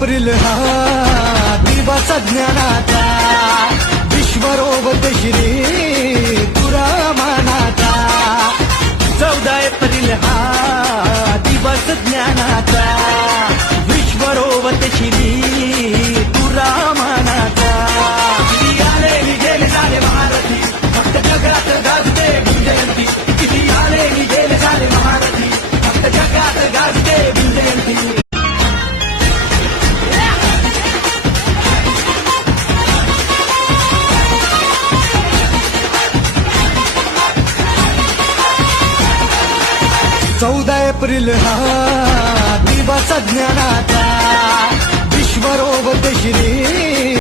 April हा दिवस ज्ञानाचा, विश्वरोवत श्री तुरामानाचा. 14 एप्रिल हा दिवस ज्ञानाचा, विश्वरोवत श्री तुरामानाचा. किती आले गेले झाले महारथी, फक्त जगात गाजते भीमजयंती. किती आले गेले झाले महारथी, फक्त जगात गाजते भीमजयंती. चौदा एप्रिल हा दिवस ज्ञानाचा, विश्वरोवत श्री